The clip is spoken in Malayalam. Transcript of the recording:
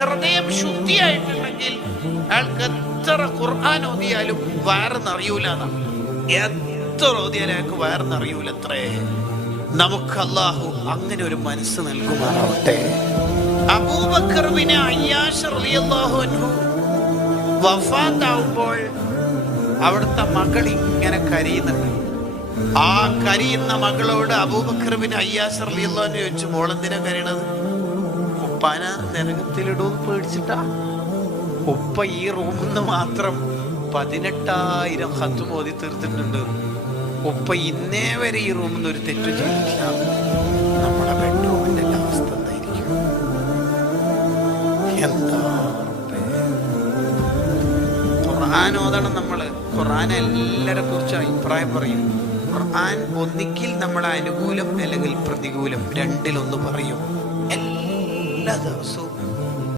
ഹൃദയം ശുദ്ധിയായിട്ടുണ്ടെങ്കിൽ അയാൾക്ക് എത്ര ഖുർആൻ ഓതിയാലും വയറെന്നറിയൂല എത്ര ഓതിയാലും അയാൾക്ക് വയറെന്നറിയൂല അത്രേ നമുക്ക് അള്ളാഹു അങ്ങനെ ഒരു മനസ്സ് നൽകുമാറാവട്ടെ. അബൂബക്കർവിനെ അയ്യാഷ് വഫാത്താവുമ്പോൾ അവിടുത്തെ മകൾ ഇങ്ങനെ കരയുന്നുണ്ട്. ആ കരയുന്ന മകളോട് അബൂബക്കർവിന് അയ്യാഷ് റളിയല്ലാഹു അൻഹു ചോദിച്ചു മോളെന്തിനാ കരയണത്? ഉപ്പാന നരകത്തിലിടൂന്ന് പേടിച്ചിട്ടാ? ഉപ്പ ഈ റൂമിൽ നിന്ന് മാത്രം പതിനെട്ടായിരം ഹത്ത് മോദി തീർത്തിട്ടുണ്ട്. ഉപ്പ ഇന്നേ വരെ ഈ റൂമിൽ നിന്ന് ഒരു തെറ്റു ചെയ്തിട്ടില്ല. നമ്മുടെ ബെഡ്റൂമിന്റെ അവസ്ഥ എന്തായിരിക്കും? നമ്മൾ. ഖുർആൻ എല്ലാരെ കുറിച്ച് അഭിപ്രായം പറയും. ഖുർആൻ ഒന്നിക്കിൽ നമ്മളെ അനുകൂലം അല്ലെങ്കിൽ പ്രതികൂലം രണ്ടിലൊന്ന് പറയും. mirada, so